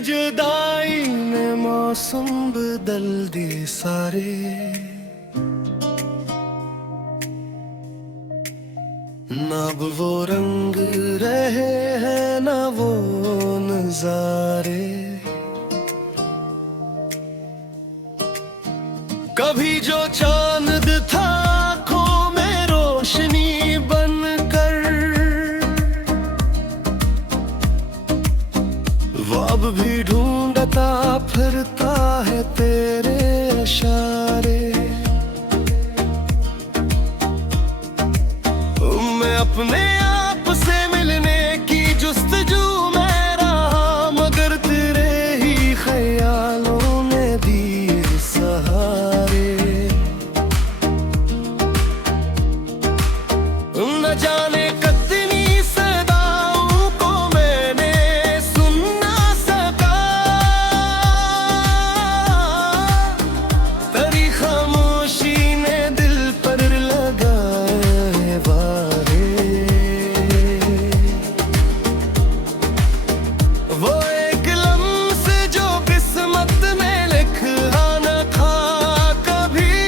जुदाई ने मौसम बदल दिए सारे, ना अब वो रंग रहे हैं ना वो नजारे। कभी जो चांद था आँखों में रोशनी बनकर, वो अब भी ढूंढता फिरता है तेरे इशारे। मैं अपने आप से मिलने की जुस्तजू में रहा, मगर तेरे ही ख्यालों ने दिए सहारे। न जाने कितनी सदाओं को मैंने सुन ना सका, तेरी खामोशी ने दिल पर लगाए वारे। वो एक लम्स जो किस्मत में लिखा न था कभी,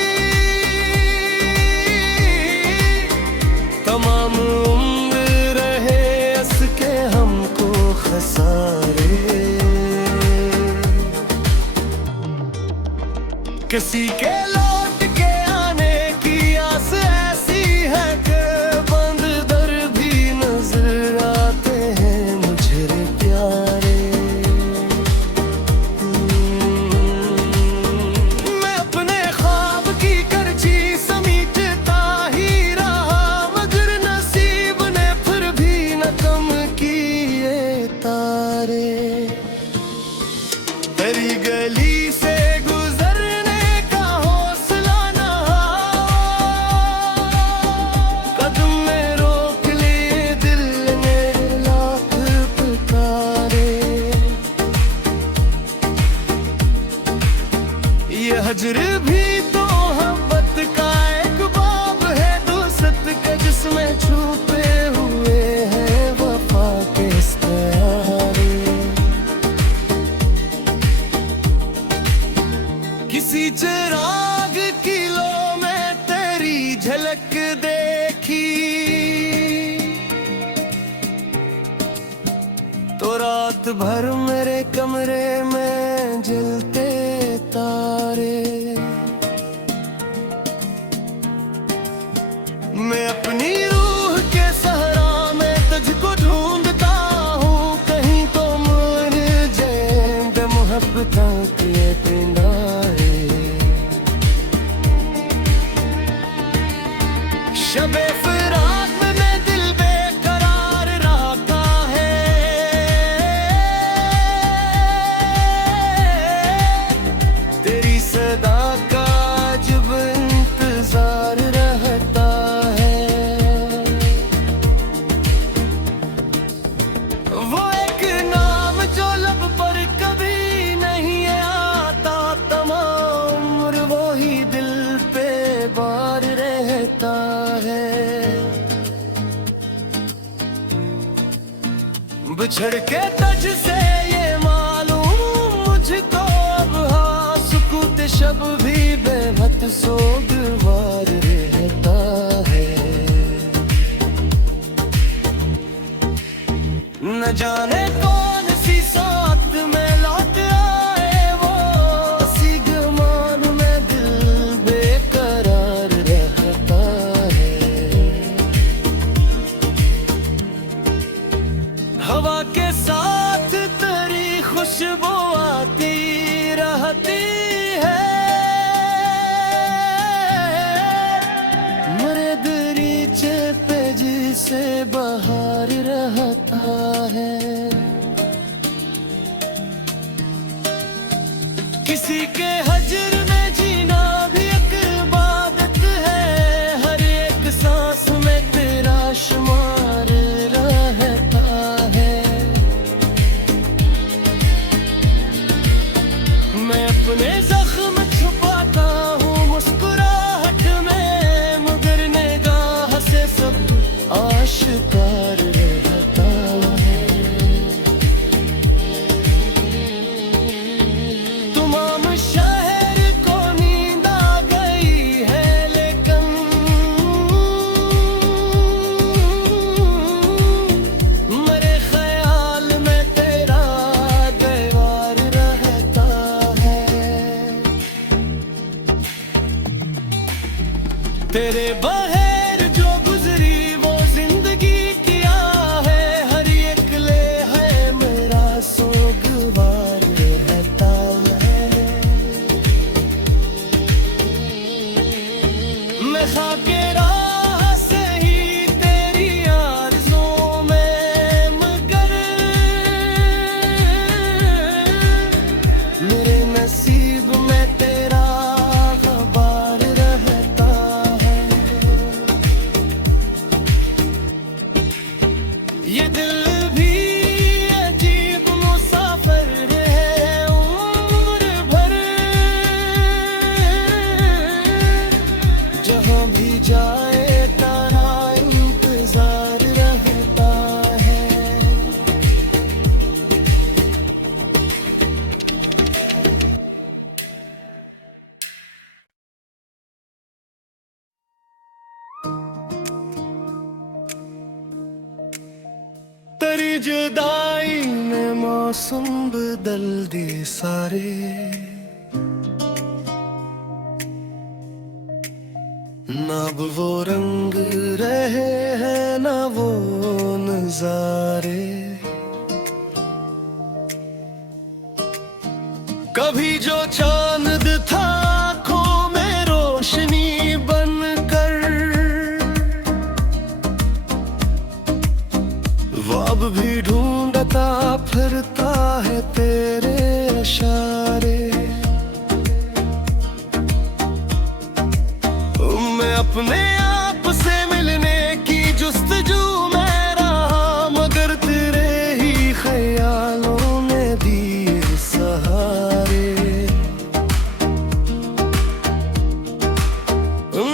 तमाम उम्र रहे हंस के हमको खसारे। किसी के लौट के आने की आस ऐसी है कि बंद दर भी नजर आते हैं मुझे प्यारे। मैं अपने ख्वाब की करची समीटता ही रहा, मगर नसीब ने फिर भी न कम किए तारे। तेरी गली से गुजरने का हौसला न कदम में रोक लिए दिल ने लाख पुकारे। ये हजर भी तो मोहब्बत का एक बाब है, दोस्त के जिसमें छुपे हुए हैं वफा के इस्तारे। किसी चिराग की लो में तेरी झलक देखी, तो रात भर मेरे कमरे में जलते तारे। मैं अपनी रूह के सहरा में तुझको ढूंढता हूँ, कहीं तो मर जाए मोहब्बतां के पिंडारे। शबे फिराक में मैं दिल बेकरार रहता है, तेरी सदा का जब इंतजार रहता है। वो एक नाम जो लब पर कभी नहीं आता, तमाम उम्र वो ही दिल पे बार रहता है। बिछड़ के तुझ से ये मालूम मुझको अब, हाँ सुकूत शब भी बेवत सोगवार रहता है। न जाने कौन सी साथ में लौट आए वो, इसी गुमान में दिल बेकरार रहता है। हवा के साथ तेरी खुशबू आती रहती है, बहर जो गुजरी वो जिंदगी किया है, हर एक ले है मेरा सोगवार रहता है। मैं खाके राह से ही तेरी आरज़ों में, मगर मेरे नसीब में तेरा ख़बर रहता है। ये दिल भी अजीब मुसाफिर है उम्र भर, जहाँ भी जाए तारा इंतजार रहता है। तेरी जुदाई ने मौसम बदल दिए सारे, ना अब वो रंग रहे हैं ना वो नजारे। कभी जो चांद था आँखों में रोशनी बनकर, वो अब भी ढूंढता फिरता है तेरे इशारे। मैं अपने आप से मिलने की जुस्तजू में रहा, मगर तेरे ही ख्यालों ने दिए सहारे।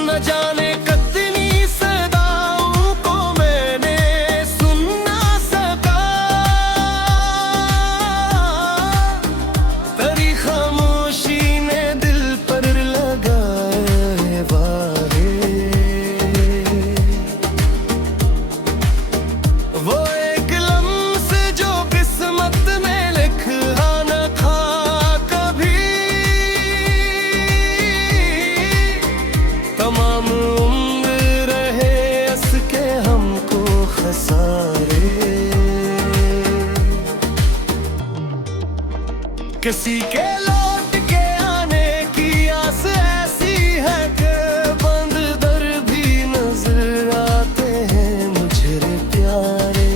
न जाने कितनी सदाओं को मैंने सुन ना सका, तेरी खामोशी ने दिल पर लगाए वारे। वो एक लम्स जो किस्मत में लिखा न था कभी, तमाम उम्र रहे हंस के हमको खसारे। किसी के लौट के आने की आस ऐसी है कि बंद दर भी नजर आते हैं मुझे रे प्यारे।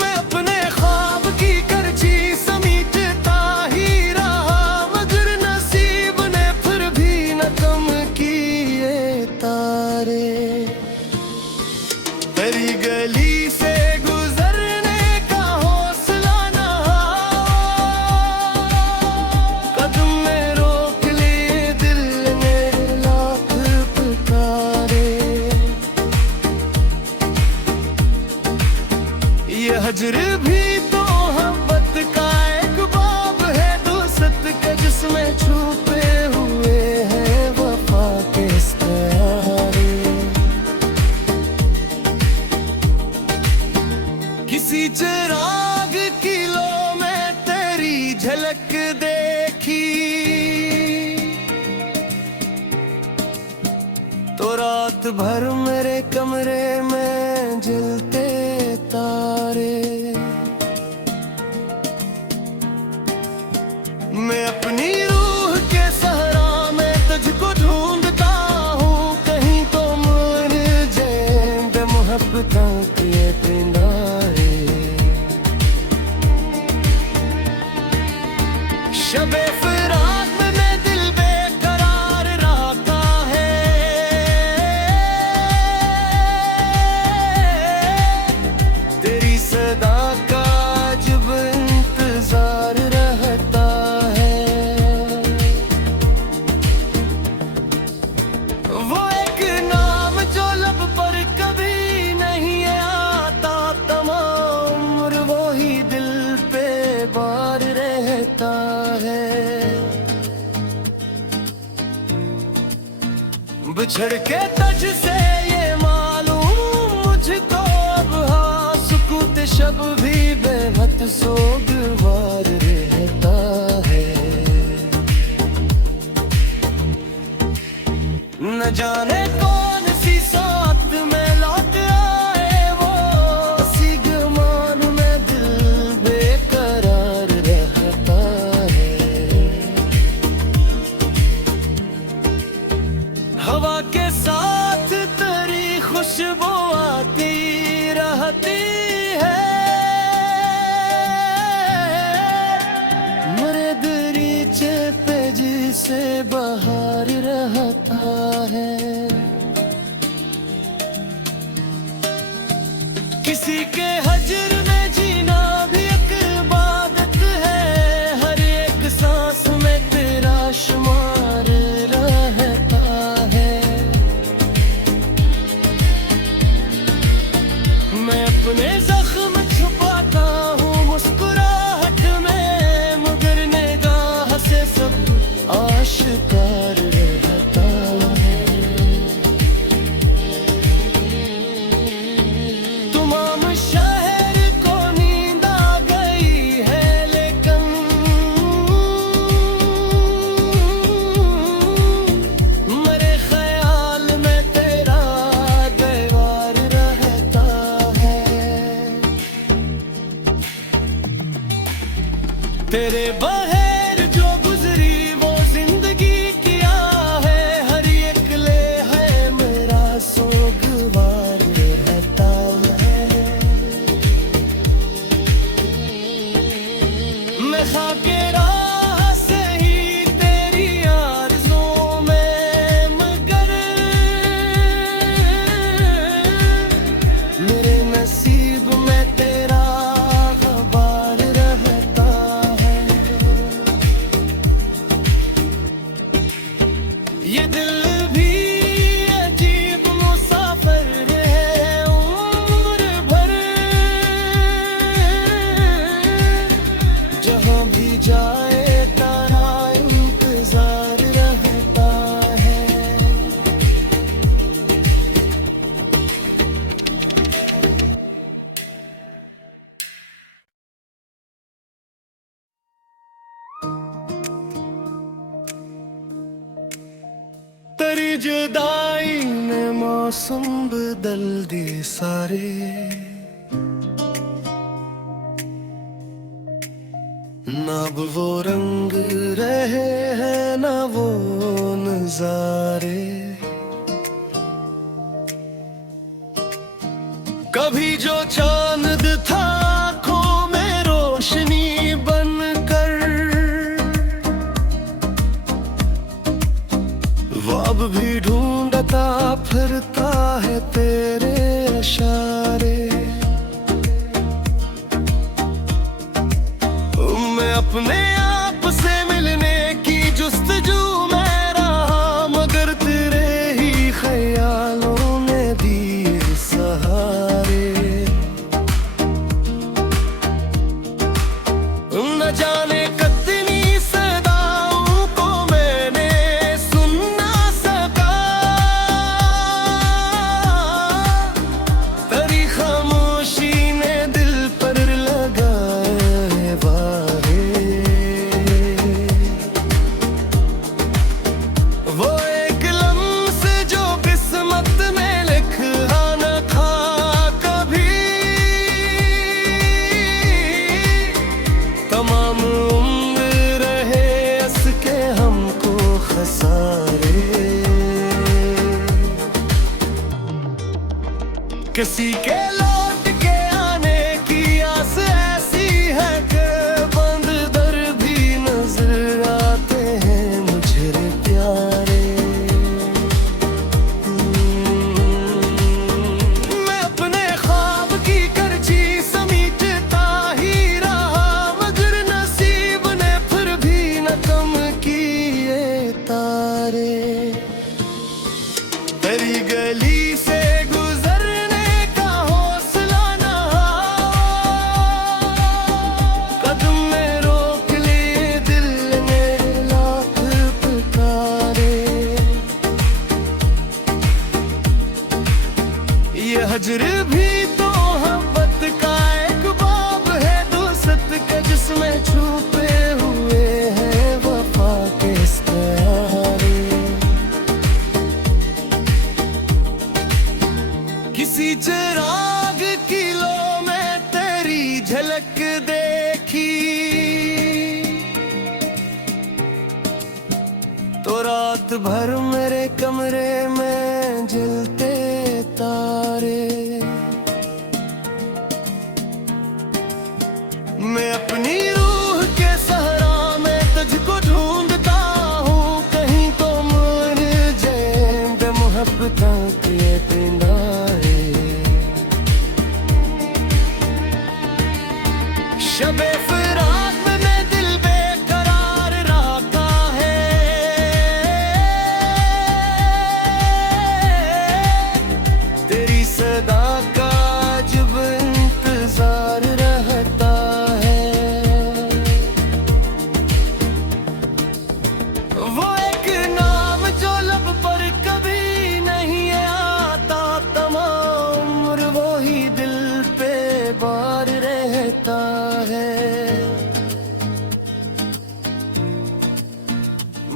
मैं अपने ख्वाब की करची समीटता ही रहा, मगर नसीब ने फिर भी न कम किए तारे। तेरी गली से गुजरने का हौसला न कदम में रोक लिए दिल ने लाख पुकारे। ये हजर भी तो मोहब्बत का एक बाब है, दोस्त के जिसमें छुपे हुए हैं वफा के सितारे। किसी चिराग की लो में तेरी झलक देखी, तो रात भर मेरे कमरे में जलते तारे। मैं अपनी रूह के सहरा में तुझको ढूंढता हूँ, कहीं तो मर जाए मोहब्बतां के पिंडारे। शबे फिराक में मैं दिल बेकरार रहता है, तेरी सदा का अजब इंतजार रहता है। वो एक नाम जो लब पर कभी नहीं आता, तमाम उम्र वो ही दिल पे बार रहता है। बिछड़ के तुझ से ये मालूम मुझको अब, हाँ सुकूत शब भी बेहद सोगवार रहता है। न जाने कौन सी साथ में लौट आए वो, इसी गुमान में दिल बेकरार रहता है। हवा के साथ तेरी खुशबू आती रहती है, मेरे दरीचे पे जिसे बहार रहता है। किसी के हजर में जीना भी एक इबादत है, हर एक सांस में तेरा शुमार रहता है। मैं अपने जख्म छुपाता हूँ मुस्कुराहट में, मगर निगाह से सब आशिकार रहता है। तमाम शहर को नींद आ गई है, लेकिन मेरे ख्याल में तेरा दीवार रहता है। तेरे बगैर जो गुजरी वो जिंदगी किया है, हर एक ले है मेरा सोगवार रहता है। मैं खाके राह से ही तेरी आरज़ुओं में, मगर मेरे नसीब में तेरा गबार रहता है। ये दिल भी अजीब मुसाफिर है, उम्र भर जहाँ भी जाए तेरा इंतजार रहता है। तेरी जुदाई ने मौसम बदल दिए सारे, ना अब वो रंग रहे हैं ना वो नजारे। कभी जो चांद था आँखों में रोशनी बनकर, वो अब भी ढूंढता फिरता है तेरे इशारे। मैं अपने आप से मिलने की जुस्तजू में रहा, मगर तेरे ही ख्यालों में दिए सहारे। न जाने कितनी सदाओं को मैंने सुन ना सका, तेरी खामोशी ने दिल पर लगाए वारे। वो एक लम्स जो किस्मत में लिखा न था कभी, तमाम उम्र रहे इसके हमको खसारे। किसी के लौट के आने की आस ऐसी है कि बंद दर भी नजर आते हैं मुझे रे प्यारे। मैं अपने ख्वाब की करची समीटता ही रहा, मगर नसीब ने फिर भी न कम किए तारे। तेरी गली से गुजरने का हौसला न कदम में रोक लिए दिल ने लाख पुकारे। ये हजर भी तो मोहब्बत का एक बाब है, दोस्त के जिसमें छुपे हुए हैं वफा के इस्तारे। भर मेरे कमरे में जलते तारे। मैं अपनी रूह के सहरा में तुझको ढूंढता हूँ, कहीं तो मर जाए मोहब्बतां के किनारे। शबे फिराक में मैं दिल बेकरार रहता है, तेरी सदा का जब इंतजार रहता है। वो एक नाम जो लब पर कभी नहीं आता, तमाम उम्र वो ही दिल पे बार रहता है।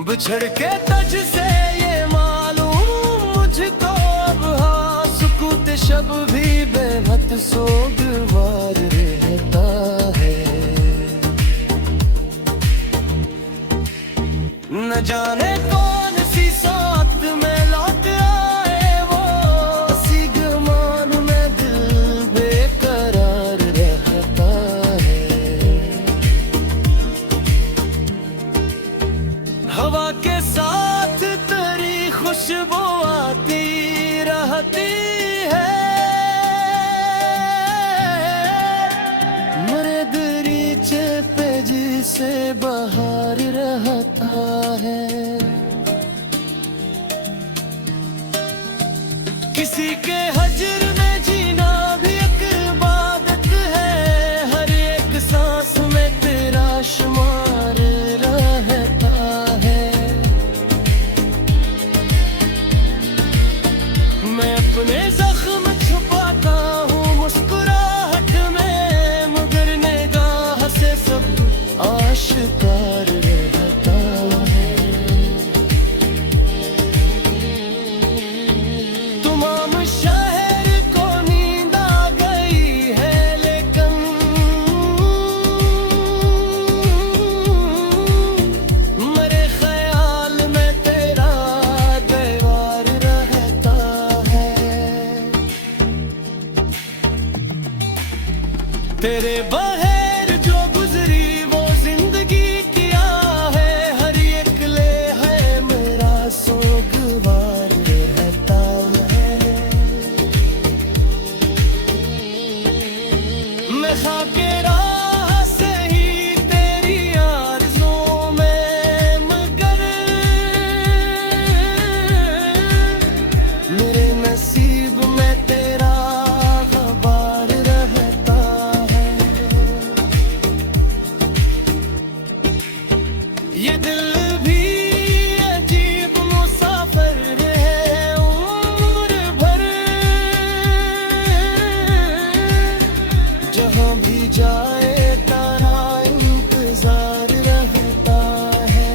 बिछड़ के तुझ से ये मालूम मुझको अब, हाँ सुकूत शब भी बेमत सोगवार रहता है। न जाने कौन सी साथ में लौट आए वो, सी गमान में दिल बेकरार रहता है। हवा के साथ तेरी खुशबू आती रहती है, मेरे दरीचे पे जिसे बाहर रहता है। किसी के हजर में जीना भी एक इबादत है, हर एक सांस में तेरा शुमार रहता है। मैं अपने जख्म छुपाता हूँ मुस्कुराहट में, मगर निगाह से सब आश्कार रहता है। तमाम शहर को नींद आ गई है, लेकिन मेरे ख्याल में तेरा दीवार रहता है। तेरे बगैर जो गुजरी वो जिंदगी किया है, हर एक ले है मेरा सोगवार रहता है। मैं खाके राह से ही तेरी आरज़ों में, मगर मेरे नसीब में तेरा गबार रहता है। ये दिल भी अजीब मुसाफिर है, उम्र भर जहाँ भी जाए तेरा इंतजार रहता है।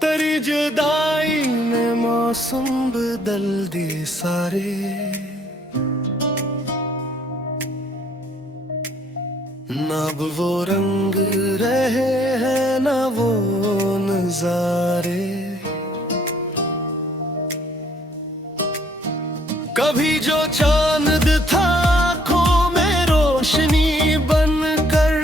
तेरी जुदाई ने मौसम बदल दिए सारे, ना अब वो रंग रहे हैं ना वो नजारे। कभी जो चांद था आँखों में रोशनी बनकर,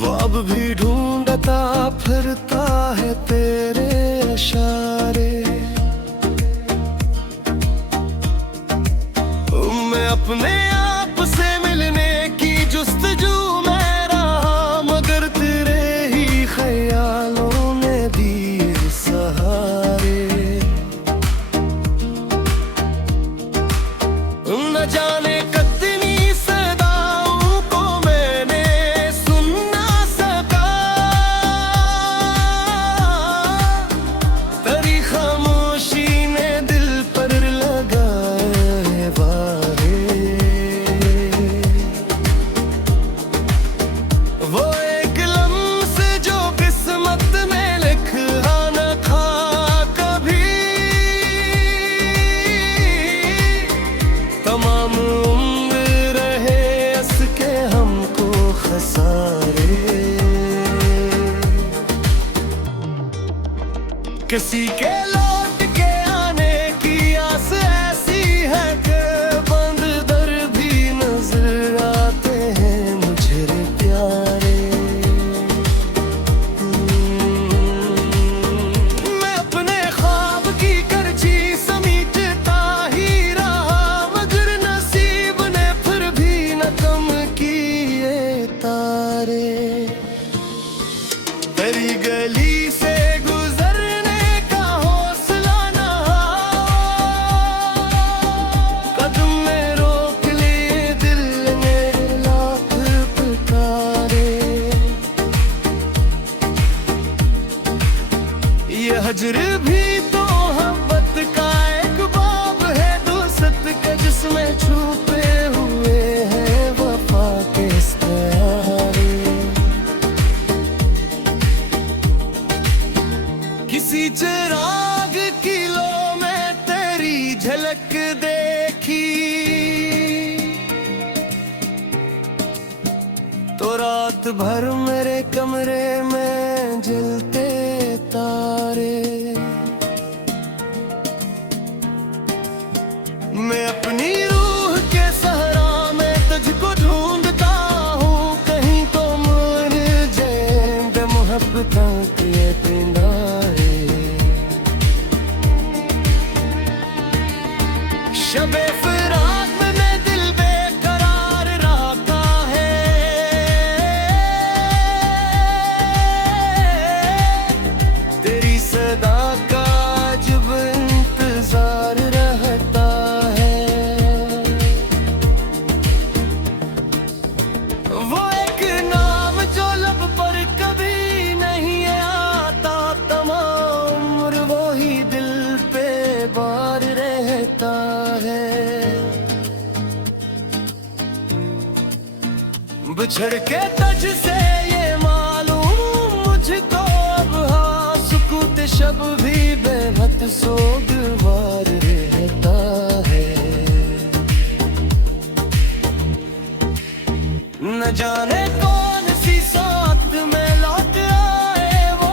वो अब भी ढूंढता फिरता है तेरे इशारे। मैं अपने आप से मिलने की जुस्तजू में रहा, मगर तेरे ही ख्यालों ने दिए सहारे। न जाने कितनी सदाओं को मैंने सुन ना सका, किसी के लौट के आने की आस ऐसी है कि बंद दर भी नजर आते हैं मुझे रे प्यारे। मैं अपने ख्वाब की करछी समीटता ही रहा, मगर नसीब ने फिर भी न कम किए तारे। तेरी गली से गुजरने का हौसला न कदम में रोक लिए दिल ने लाख पुकारे। ये हजर भी तो मोहब्बत का एक बाब है दोस्त का, जिसमें छुपे हुए हैं वफा के सितारे। किसी चिराग की लो में तेरी झलक देखी तो रात भर मेरे कमरे में जलते तारे। मैं अपनी रूह के सहरा में तुझको ढूंढता हूँ, कहीं तो मर जाए मोहब्बत के पिंडारे। शबे फिराक में मैं दिल बेकरार रहता है, तेरी सदा का जब इंतजार रहता है। वो एक नाम जो लब पर कभी नहीं आता, तमाम उम्र वो ही दिल पे बार रहता है। बिछड़ के तुझ से ये मालूम मुझको अब, हाँ सुकूत शब भी बेहद सोगवार रहता है। न जाने कौन सी साथ में लौट आए वो,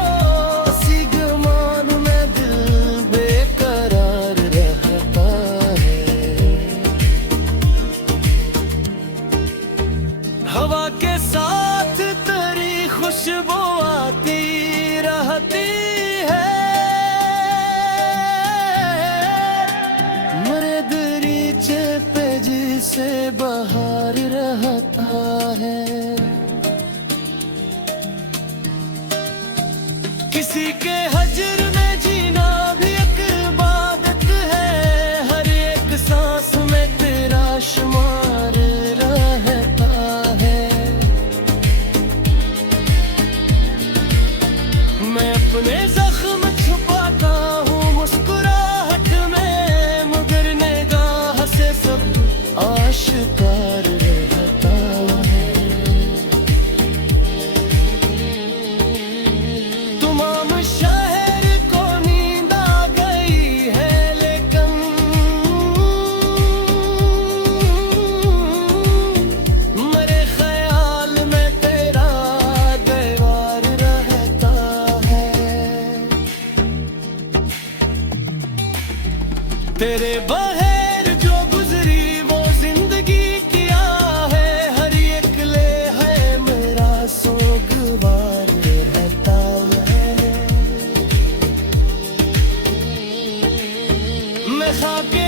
सी गुमान में दिल बेकरार रहता है। हवा के साथ तेरी खुशबू आती रहती है, मेरे दरीचे पे जिसे बाहर रहता है। किसी के हजर में जीना भी एक इबादत है, हर एक सांस में तेरा शुमार रहता है। मैं अपने जख्म छुपाता हूँ मुस्कुराहट में, मगर निगाह से सब आश्कार रहता है। तमाम शहर को नींद आ गई है, लेकिन मेरे ख्याल में तेरा दीवार रहता है। तेरे बगैर जो गुजरी वो जिंदगी क्या है, हर एक ले है मेरा सोगवार रहता है। मैं खाके